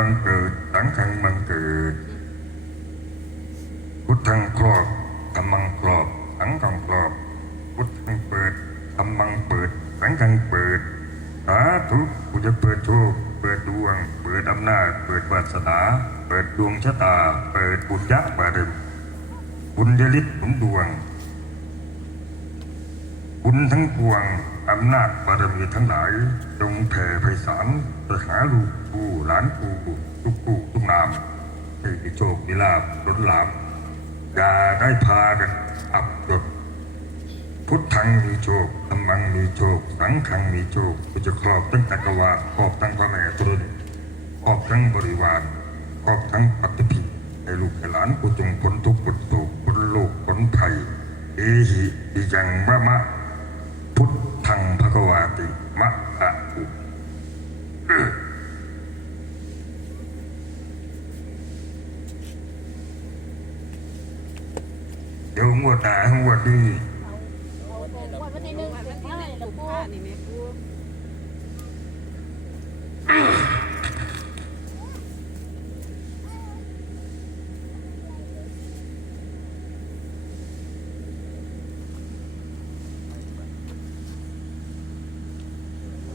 บังเกิดสังฆังบังเกิด พุทธังครอบธรรมังครอบสังฆังครอบ พุทธังเปิดธรรมังเปิด สังฆังเปิดสาธุกูจะเปิดโชคเปิดดวง เปิดอำนาจ เปิดวาสนาเปิดดวงชะตา เปิดบุญยะบารมีบุญยฤทธิ์หนุนดวงบุญทั้งปวง อำนาจบารมีทั้งหลายจงแผ่ไพศาลไปหาลูกกูหลานกูทุกกูทุกนามให้มีโชคมีลาภล้นหลามอย่าได้พากันอับจดพุทธังมีโชคธรรมังมีโชค สังฆังมีโชคจะครอบทั้งจักรวาลครอบทั้งพระแม่ตรุนครอบทั้งบริวารครอบทั้งปัตตภีให้ลูกให้หลานกูจงพ้นทุกข์พ้นโศกพ้นโลกพ้นภัยเอหิดิยังมะมะ พุทธังภควาติมะอะอุเดี๋ยวงวด หน้างวดนี้วันที่หนึ่งเป็นไงล่ะปู นี่แม่ปู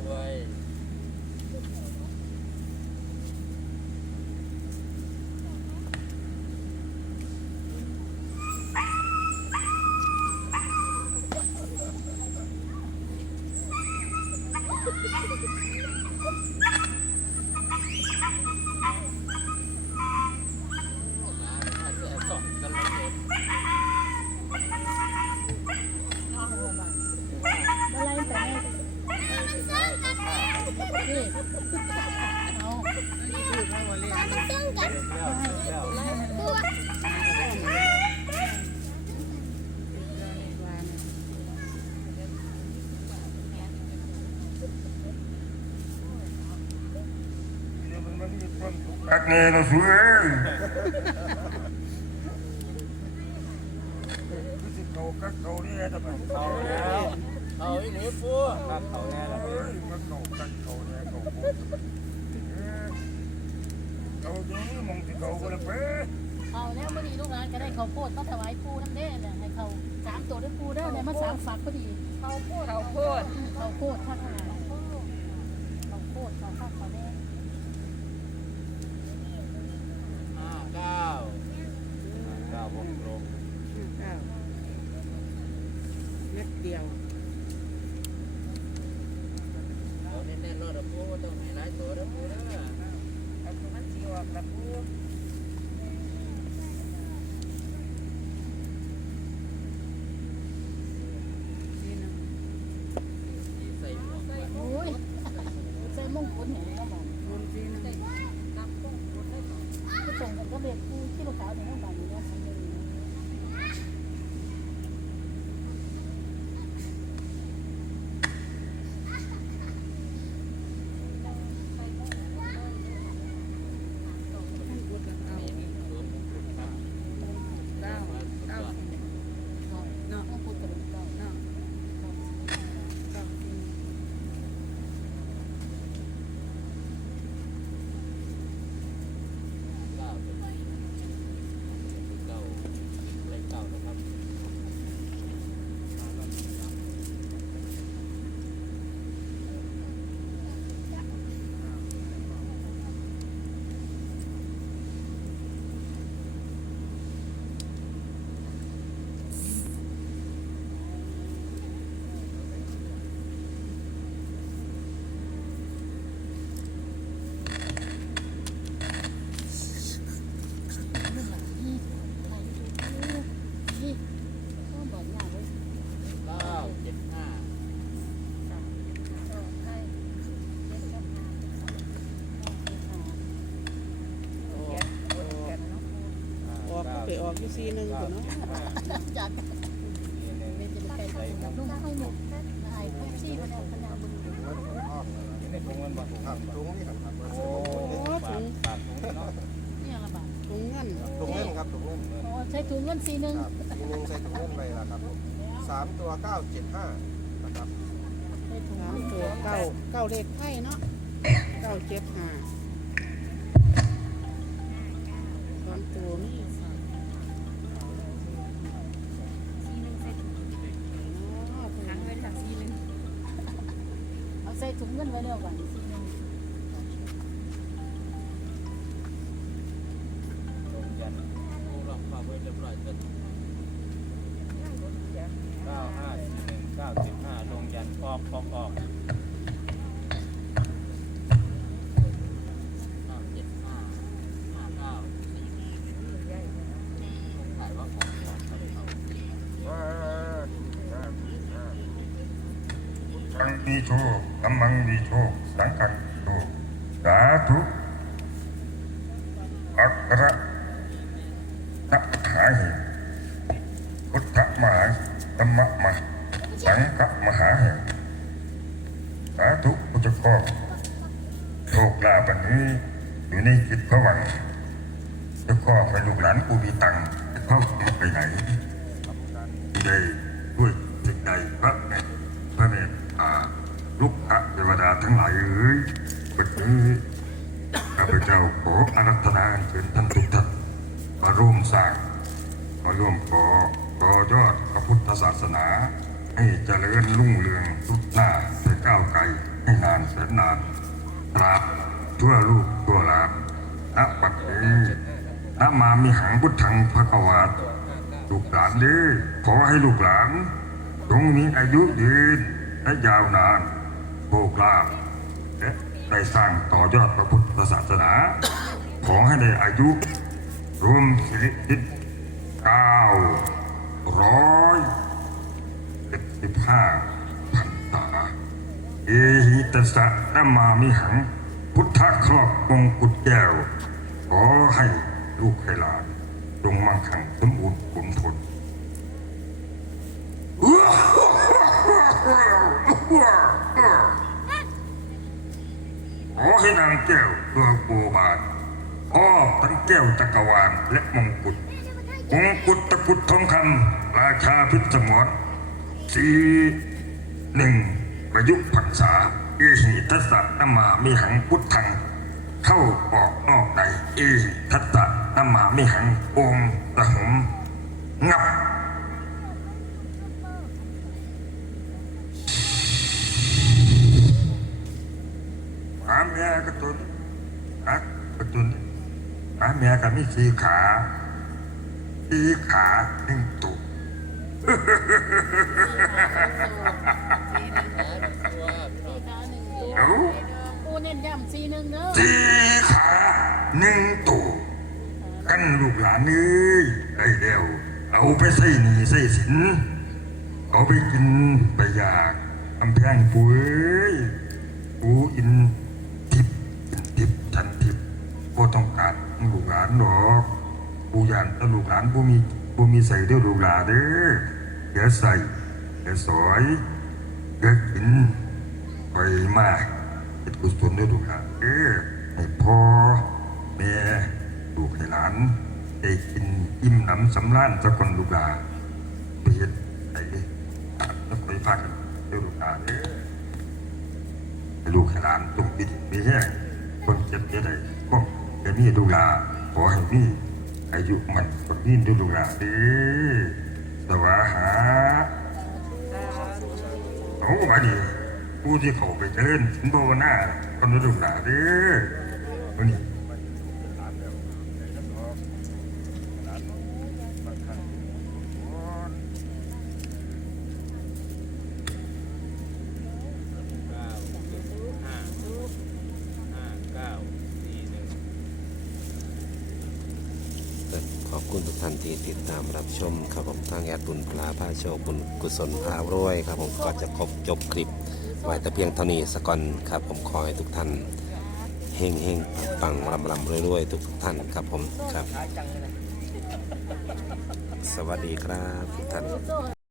ด้วย อะไรแต่นี่เอา พูดมาวันเลย อัก เนนะสวยเขากักเขาเนี่ยทำไมเอาแล้วเอาอีหลีฟูครับเอาแน่แล้วเฮ้ยมันเขากักเขาเนี่ยเขาเขาดีมองที่เขาก็เลยเป๊ะเอาแล้วพอดีลูกหลานก็ได้เข้าวโพดต้องถวายปูน้ำเด้เนี่ยให้เขาสามตัวด้วยปูได้เนี่ยมาสามฝักพอดีเขาพูดเขาโคตรข้าวโพดข้าวขนา ไปออกอยู่สีนึงคนเนาะจากหนึ่งเป็นจะไปกับลุงให้หมดนายแท็กซี่มาแล้วพญาบุญในถุงเงินบ่ถุงครับถุงนี่ครับครับโอ้ปากปากถุงเนาะนี่ละบาทถุงเงินถุงเงินครับถุงเงินโอ้ใช้ถุงเงินสีหนึ่งครับทีนึงใส่ถุงเงินไปแล้วครับผมสามตัวเก้าเจ็ดห้านะครับใช้ถุงสามเงินตัวเก้าเก้าเลขไทยเนาะเก้าเจ็ดห้าถุงเงินไว้แล้วกัน ใส่ถุงเงินไว้แล้วก่อยจนเก้าห้าสี่หนึ่งเก้าสิบห้าลงยันออกออกออก มีโชคกำมังมีโชคสังกัดโชคสาธุอัคระนักหาหตุพุทธมหาธรรมมหาสังฆมหาหตุสาธุพุทธครอโชคลาภนี้อยู่ในจิตพระวังจะขอให้ลูกหลานกูมีตังค์เข้าไปไหนได้ด้วยสิ่งใดพระเมตพระเมตตาลูกพระเทวดาทั้งหลายเอ้ยวั นี้ข้าพเจ้าขออารัธนาเชิญท่านทุกท่านมาร่วมสร้างมาร่วมขอขอยอดพระพุทธศาสนา ให้เจริญรุ่งเรืองทุกหน้าไปก้าวไกลให้นานแสนนานตราบทั่วลูกทั่วหลานณปัจนี้ณมามิหังพุทธังพระกวาตลูกหลานเด้อขอให้ลูกหลานจงมีอายุยืนและยาวนานโชคลาภและ ได้สร้างต่อยอดพระพุทธศาสนา ขอให้ได้อายุ รวมสิริทิศเก้าร้อยเจ็ดสิบห้าพันตาเอหิตสะนมามิหัง พุทธครอบมงกุฎแก้ว ขอให้ลูกให้หลานจงมั่งคั่งสมบูรณ์ผลผล ขอให้นางแก้วตัวโกบาลครอทั้งแก้วจักรวาลและมงกุฎมงกุฎตะกุดทองคำราชาพิษสมรสีหนึ่งประยุกต์ผันษาเอหิทัสสะนมามิหังพุทธัง เข้าออกนอกในเอหิทัตตะนมามิหังโอมตะหมงับ หมาแม่ก็มีสี่ขา สี่ขาหนึ่งตุกสี่ขาหนึ่งตัวเอ้าปูเน้นย้ำซีหนึ่งเด้อสี่ขาหนึ่งตุกกันลูกหลานเอ้ยไอ้เดียวเอาไปใส่หนีใส่สินเอาไปกินไปอยากอำแพงปุ้ยปูอินทิพย์อินทิพย์ชันทิพย์ก็ต้องการ ลูกหลานหรอกปูยานตลูกหลานปูมีปูมีใส่เด้อลูกหลานเด้ออย่าใส่อย่าสอยอย่ากินไปมาเฮ็ดกุศลเด้อลูกหลานเด้อให้พ่อแม่ลูกให้หลานได้กินอิ่มหนำสำราญสักคนลูกหลานไปเฮ็ดไอ้แล้วไปพักเดี๋ยวลูกหลานเด้อลูกให้หลานตรงบิดมีแห้งคนเจ็บเจ็บใดก็ เดี๋ยวนี้ลูกหลาขอให้มีอายุมันคนยืนด้วยลูกหลาเด้อสวาหาเอามาดิผู้ที่เขาไปเจริญสินภาวนาคนด้วยลูกหลานเด้อวันนี้ เก้าห้าห้าเก้าสี่หนึ่ง ขอบ คุณทุกท่านที่ติดตามรับชมครับผมทางแอดบุญพลาพาโชคบุญกุศลพารวยครับผมก็จะครบจบคลิปไว้แต่เพียงเท่านี้สก่อนครับผมขอให้ทุกท่านเฮงเฮงปังปังลำลำรวยๆทุกทุกท่านครับผมครับ สวัสดีครับทุกท่าน